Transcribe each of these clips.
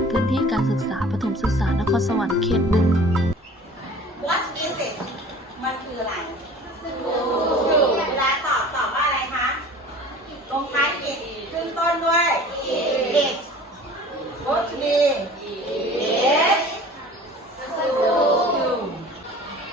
ตพื้นที่การศึกษาประถมศึกษานครสวรรค์เขตหนึ่ง What is it มันคืออะไรเวลาตอบตอบว่าอะไรคะลงท้าย it ขึ้นต้นด้วย it go to be yes school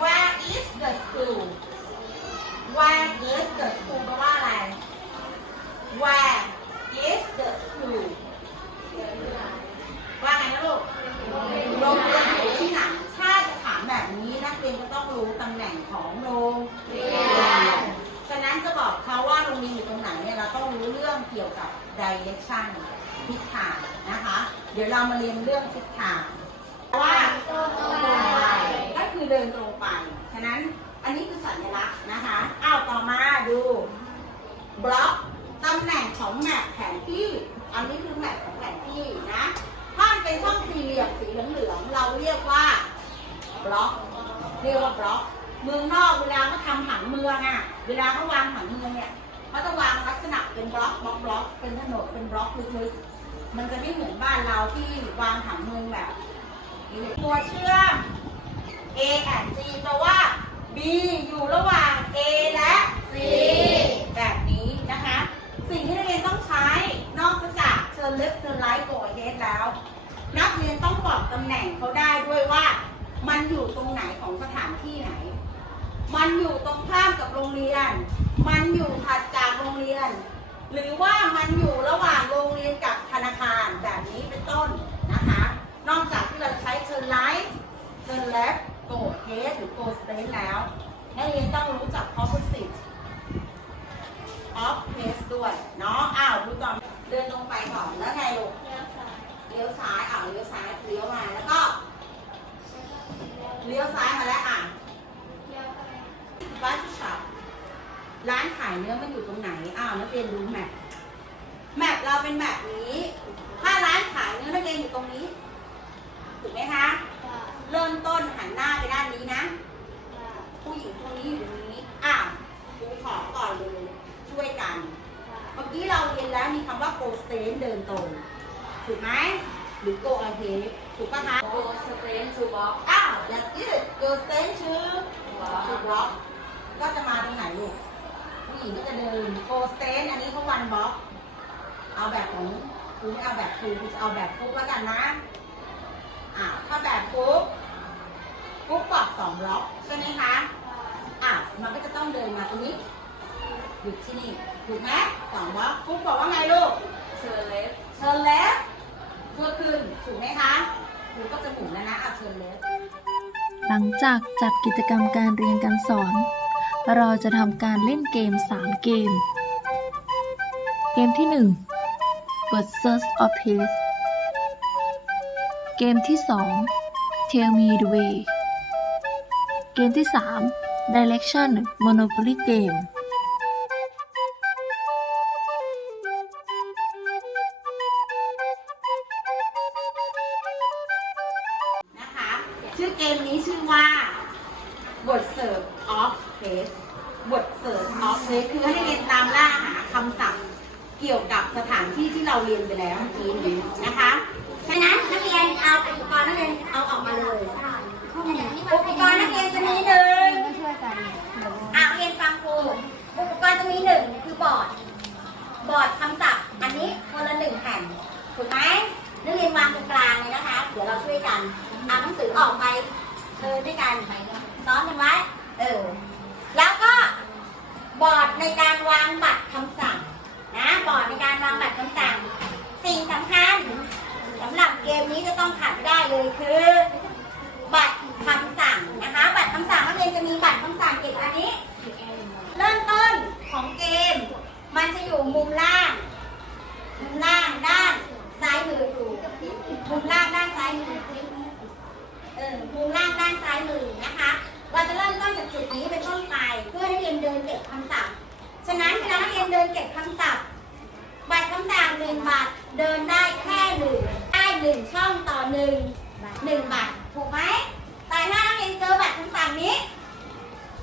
where is the school where is the school แปลว่าอะไร where is the school ว่าไงนะลูก โรงเรียนอยู่ที่ไหน ถ้าจะถามแบบนี้นักเรียนก็ต้องรู้ตำแหน่งของโรงเรียน ฉะนั้นจะบอกเขาว่าโรงเรียนอยู่ตรงไหนเนี่ยเราต้องรู้เรื่องเกี่ยวกับ direction ทิศทางนะคะ เดี๋ยวเรามาเรียนเรื่องทิศทางว่าตรงไปก็คือเดินตรงไป ฉะนั้นอันนี้คือสัญลักษณ์นะคะ อ้าวต่อมาดูบล็อกตำแหน่งของแมปแผนที่ อันนี้คือแมปของแผนที่นะ ถ้ามันเป็นช่องสี่เหลี่ยมสีเหลืองๆ เราเรียกว่าบล็อก เรียกว่าบล็อก เมืองนอกเวลาเขาทำผังเมืองอะเวลาเขาวางผังเมืองเนี่ยเขาจะวางลักษณะเป็นบล็อกบล็อกบล็อก เป็นถนนเป็นบล็อกลึกๆ มันจะไม่เหมือนบ้านเราที่วางผังเมืองแบบนี้เลยตัวเชื่อม A and C แปลว่า B อยู่ระหว่าง A และ C แบบนี้นะคะ สิ่งที่นักเรียนต้องใช้นอกจากเชิญ left เชิญ right go ahead แล้ว นักเรียนต้องบอกตำแหน่งเขาได้ด้วยว่า มันอยู่ตรงไหนของสถานที่ไหน มันอยู่ตรงข้ามกับโรงเรียน มันอยู่ถัดจากโรงเรียน หรือว่ามันอยู่ระหว่างโรงเรียนกับธนาคารแบบนี้เป็นต้นนะคะ นอกจากที่เราใช้ turn right turn left go ahead หรือ go straight แล้ว นักเรียนต้องรู้จัก opposite of place ด้วยเนาะอ้าวดูก่อนเดินลงไปก่อนแล้วไงลูกเลี้ยวซ้ายอะเลี้ยวซ้ายเลี้ยวมาแล้วก็เลี้ยวซ้ายมาแล้วอะบ้านช็อปร้านขายเนื้อมันอยู่ตรงไหนอ้าวนักเรียนดูแมปแมปเราเป็นแบบนี้ ถ้าร้านขายเนื้อนักเรียน ถูกไหมคะ เริ่มต้นหันหน้าไปด้านนี้นะ ผู้หญิงตรงนี้อยู่ตรงนี้ อ้าวดูขอก่อนเลย ช่วยกัน เมื่อกี้เราเรียนแล้วมีคำว่า go straight เดินตรง ถูกไหม หรือ go ahead ถูกปะคะ Go straight to walk อ้าว that's it go straight to to block ก็จะมาตรงไหนลูก ผู้หญิงก็จะเดิน go straight อันนี้เขาวันบล็อก เอาแบบของ คุณไม่เอาแบบครูคุณจะเอาแบบฟุกแล้วกันนะอ่าถ้าแบบฟุกฟุกบอกสองบล็อกใช่ไหมคะอะมันก็จะต้องเดินมาตรงนี้หยุดที่นี่ถูกไหมสองบล็อกฟุกบอกว่าไงลูก turn left เชิญเล็บเพื่อขึ้นถูกไหมคะครูก็จะหมุนแล้วนะอะเชิญเล็บหลังจากจัดกิจกรรมการเรียนการสอน เราจะทำการเล่นเกม 3 เกม เกมที่ 1 Word Search of Place เกมที่ 2 Tell Me the Way เกมที่ 3 Direction Monopoly Game นะคะชื่อเกมนี้ชื่อว่าบทเสิร์ฟ of place บทเสิร์ฟ of place คือให้เรียนตามล่าหาคำศัพท์ เกี่ยวกับสถานที่ที่เราเรียนไปแล้วเมื่อกี้นี้นะคะฉะนั้นนักเรียนเอาอุปกรณ์นักเรียนเอาออกมาเลยอุปกรณ์นักเรียนจะมีหนึ่งอ่าเรียนฟังครูอุปกรณ์จะมีหนึ่งคือบอร์ด บอร์ดคำศัพท์ อันนี้คนละหนึ่งแผ่นถูกไหมนักเรียนวางตรงกลางเลยนะคะ เดี๋ยวเราช่วยกันเอาหนังสือออกไปเออด้วยกันซ้อนกันไว้เออแล้วก็บอร์ดในการวางบัตรคำ สั่งนในการวางบัตรคำสั่ง สิ่งสำคัญสำหรับเกมนี้จะต้องขาดไม่ได้เลยคือ บัตรคำสั่งนะคะ บัตรคำสั่งนักเรียนจะมีบัตรคำสั่งเก็บอันนี้ เริ่มต้นของเกม มันจะอยู่มุมล่าง มุมล่างด้านซ้ายมือครูมุมล่างด้านซ้ายมือเออมุมล่างด้านซ้ายมือนะคะ เราจะเริ่มต้นจากจุดนี้เป็นต้นไป เพื่อให้เรียนเดินเก็บคำศัพท์ ฉะนั้นเวลานักเรียนเดินเก็บคำศัพท์บัตรคำสั่ง หนึ่งบัตรเดินได้แค่หนึ่งได้หนึ่งช่องต่อหนึ่งหนึ่งบัตรถูกไหมแต่ถ้านักเรียนเจอบัตรคำสั่งนี้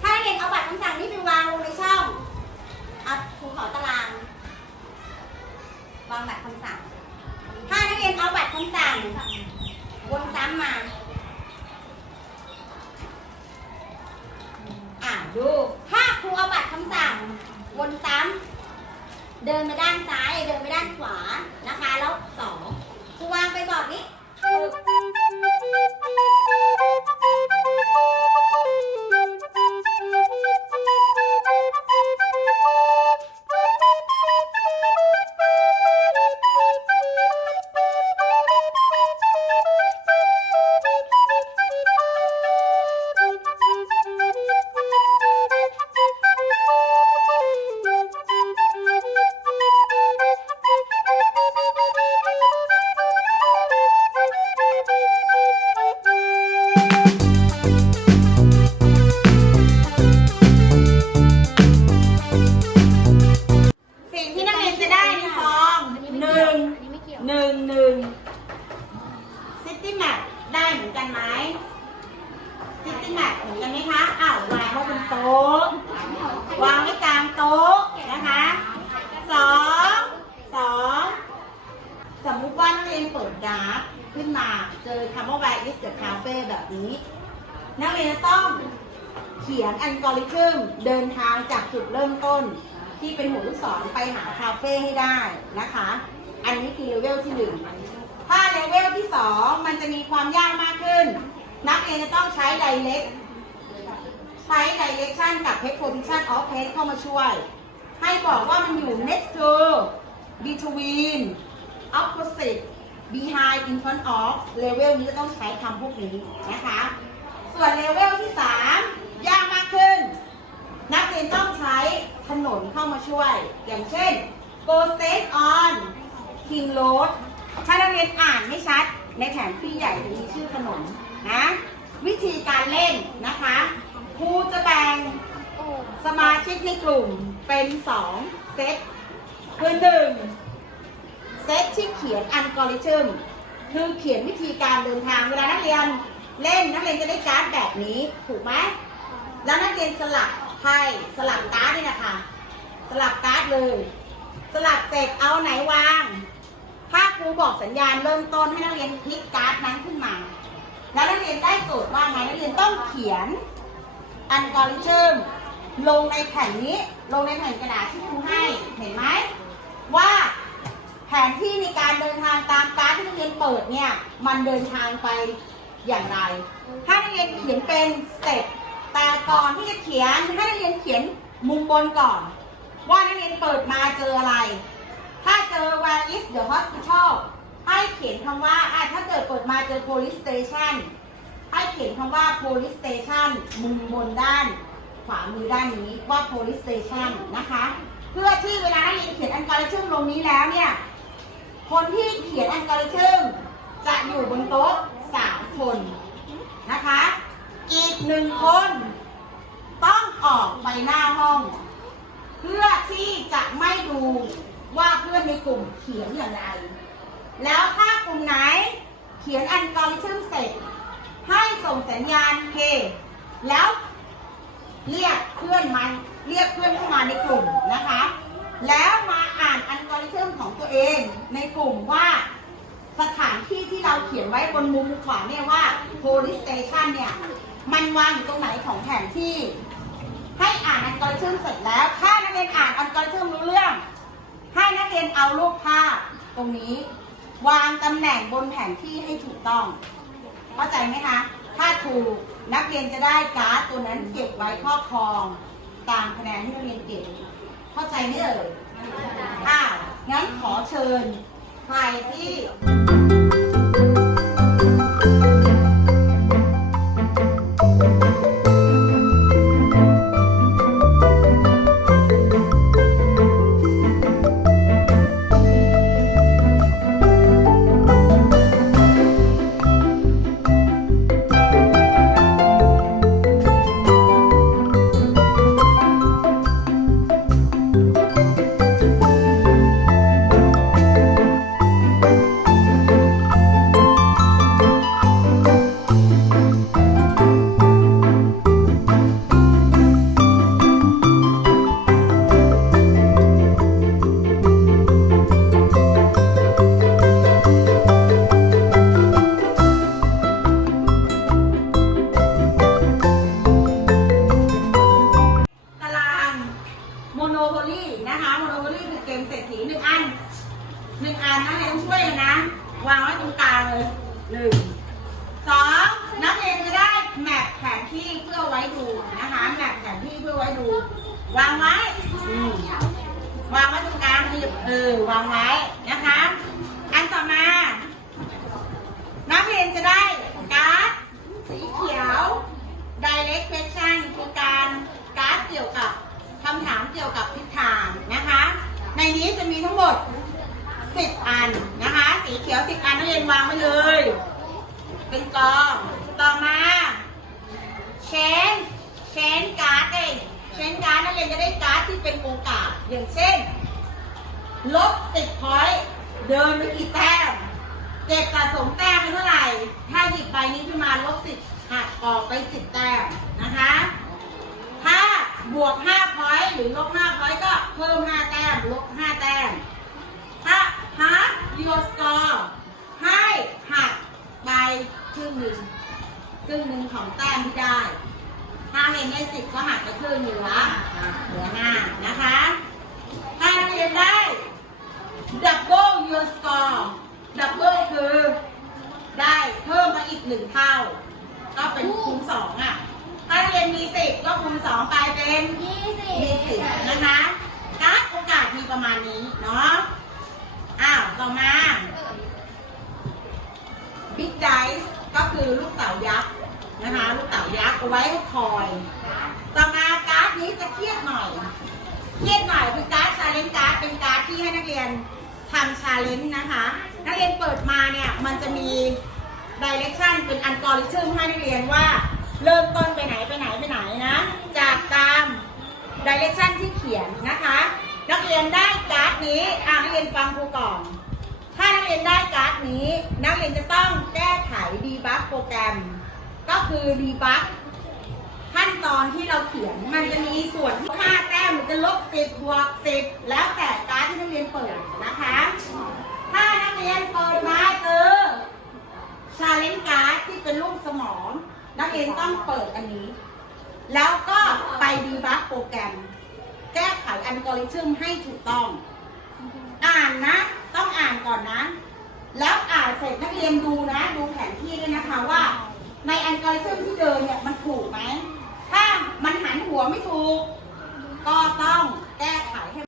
ถ้านักเรียนเอาบัตรคำสั่งนี้ไปวางลงในช่องเอาครูขอตารางวางบัตรคำสั่ง ถ้านักเรียนเอาบัตรคำสั่งวนซ้ำมาอ่าดู ถ้าครูเอาบัตรคำสั่งวนซ้ำ เดินไปด้านซ้ายเดินไปด้านขวานะคะ แล้วสองครูวางไปบอร์ดนี้ นักเรียนจะต้องเขียนอัลกอริทึมเดินทางจากจุดเริ่มต้น ที่เป็นหัวลูกศรไปหาคาเฟ่ให้ได้นะคะ อันนี้คือเลเวลที่หนึ่งถ้าเลเวลที่สองมันจะมีความยากมากขึ้น นักเรียนจะต้องใช้ direct ใช้ direction กับ text position of text เข้ามาช่วย ให้บอกว่ามันอยู่ next to between opposite behind in front of เลเวลนี้จะต้องใช้คำพวกนี้นะคะ ส่วนเลเวลที่ 3 ยากมากขึ้น นักเรียนต้องใช้ถนนเข้ามาช่วย อย่างเช่น go straight on king road ถ้านักเรียนอ่านไม่ชัด ในแผนที่ใหญ่จะมีชื่อถนนนะ วิธีการเล่นนะคะครูจะแบ่งสมาชิกในกลุ่มเป็น 2 เซตคือหนึ่งเซตที่เขียนอัลกอริทึมคือเขียนวิธีการเดินทางเวลานักเรียน เล่นนักเรียนจะได้การ์ดแบบนี้ถูกไหมแล้วนักเรียนสลับไพ่สลับการ์ดนี่นะคะ สลับการ์ดเลย สลับเสร็จเอาไหนวาง ถ้าครูบอกสัญญาณเริ่มต้นให้นักเรียนพลิกการ์ดนั้นขึ้นมา แล้วนักเรียนได้โจทย์ว่าไงนักเรียนต้องเขียนอัลกอริทึมลงในแผ่นนี้ลงในแผ่นกระดาษที่ครูให้เห็นไหมว่าแผนที่ในการเดินทางตามการ์ดที่นักเรียนเปิดเนี่ย มันเดินทางไป อย่างไรถ้านักเรียนเขียนเป็นสเต็ปแต่ก่อนที่จะเขียนให้นักเรียนเขียนมุมบนก่อน ว่านักเรียนเปิดมาเจออะไร ถ้าเจอ where is the hospital ให้เขียนคำว่าอะถ้าเกิดเปิดมาเจอ police station ให้เขียนคำว่า police station มุมบนด้านขวามือด้านนี้ว่า police station นะคะ เพื่อที่เวลานักเรียนเขียนอัลกอริทึมลงนี้แล้วเนี่ย คนที่เขียนอัลกอริทึมจะอยู่บนโต๊ะ สามคนนะคะ อีกหนึ่งคน ต้องออกไปหน้าห้อง เพื่อที่จะไม่ดูว่าเพื่อนในกลุ่มเขียนอย่างไร แล้วถ้ากลุ่มไหนเขียนอัลกอริทึมเสร็จ ให้ส่งสัญญาณเค แล้วเรียกเพื่อนมันเรียกเพื่อนเข้ามาในกลุ่มนะคะ แล้วมาอ่านอัลกอริทึมของตัวเองในกลุ่มว่า สถานที่ที่เราเขียนไว้บนมุมขวาเนี่ยว่า police station เนี่ย มันวางอยู่ตรงไหนของแผนที่ ให้อ่านอัลกอริทึมเสร็จแล้ว ถ้านักเรียนอ่านอัลกอริทึมรู้เรื่อง ให้นักเรียนเอารูปภาพตรงนี้ วางตำแหน่งบนแผนที่ให้ถูกต้อง เข้าใจไหมคะ ถ้าถูกนักเรียนจะได้การ์ดตัวนั้นเก็บไว้ครอบครอง ตามคะแนนที่นักเรียนเก็บ เข้าใจไหมเอ่ยอ่างั้นขอเชิญ ใครที่ นักเรียนต้องช่วยกันนะ วางไว้ตรงกลางเลยหนึ่งสองนักเรียนจะได้แมปแผนที่เพื่อไว้ดูนะคะ แมปแผนที่เพื่อไว้ดู วางไว้อืมวางไว้ตรงกลางนี่เออวางไว้นะคะ อันต่อมา นักเรียนจะได้การ์ดสีเขียว direct question คือการการ์ดเกี่ยวกับคำถามเกี่ยวกับทิศทางนะคะ ในนี้จะมีทั้งหมด 10อันนะคะ สีเขียว10อันนักเรียนวางไว้เลย เป็นกอง ต่อมาเชนเชนการ์ดเองเชนการ์ดนักเรียนจะได้การ์ดที่เป็นโอกาส อย่างเช่น ลบ10พอยต์เดินไปกี่แต้มเก็บสะสมแต้มเป็นเท่าไหร่ ถ้าหยิบใบนี้ขึ้นมาลบสิบหักออกไปสิบแต้มนะคะ ถ้าบวก5พอยต์หรือลบ5พอยต์ก็เพิ่ม5แต้ม ลบ5แต้ม your score ให้หักไปครึ่งหนึ่งครึ่งหนึ่งของแต้มที่ได้ ถ้าเรียนได้สิบก็หักไปครึ่งเหลือเหลือห้านะคะ ถ้านักเรียนได้ double your score double คือได้เพิ่มมาอีกหนึ่งเท่า ก็เป็นคูณสองอะ ถ้าเรียนมีสิบก็คูณสองไปเป็นยี่สิยี่สิบนะคะ การโอกาสมีประมาณนี้เนาะ ต่อมา Big Dice ก็คือลูกเต๋ายักษ์นะคะ ลูกเต๋ายักษ์เอาไว้ให้คอย ต่อมาการ์ดนี้จะเครียดหน่อย เครียดหน่อยคือการ์ดชาเลนจ์การ์ดเป็นการ์ดที่ให้นักเรียนทำชาเลนจ์นะคะ นักเรียนเปิดมาเนี่ยมันจะมีดิเรกชันเป็นอัลกอริทึมให้นักเรียนว่า เริ่มต้นไปไหนไปไหนไปไหนนะ จากตามดิเรกชันที่เขียนนะคะ นักเรียนได้การ์ดนี้อ่านักเรียนฟังครูก่อน รียนได้การ์ดนี้ นักเรียนจะต้องแก้ไขดีบักโปรแกรม ก็คือดีบักขั้นตอนที่เราเขียนมันจะมีส่วนที่5แต้มหรือจะลบ10บวก10แล้วแต่การดที่นักเรียนเปิดนะคะ ถ้านักเรียนเปิดมาเจอชาเลนจ์การ์ดที่เป็นรูปสมอง นักเรียนต้องเปิดอันนี้ แล้วก็ไปดีบักโปรแกรม แก้ไขอัลกอริทึมให้ถูกต้อง อ่านนะ ต้องอ่านก่อนนะ แล้วอ่านเสร็จนักเรียนดูนะ ดูแผนที่ด้วยนะคะว่า ในอัลกอริทึมที่เดินเนี่ยมันถูกไหม ถ้ามันหันหัวไม่ถูก ก็ต้องแก้ไขให้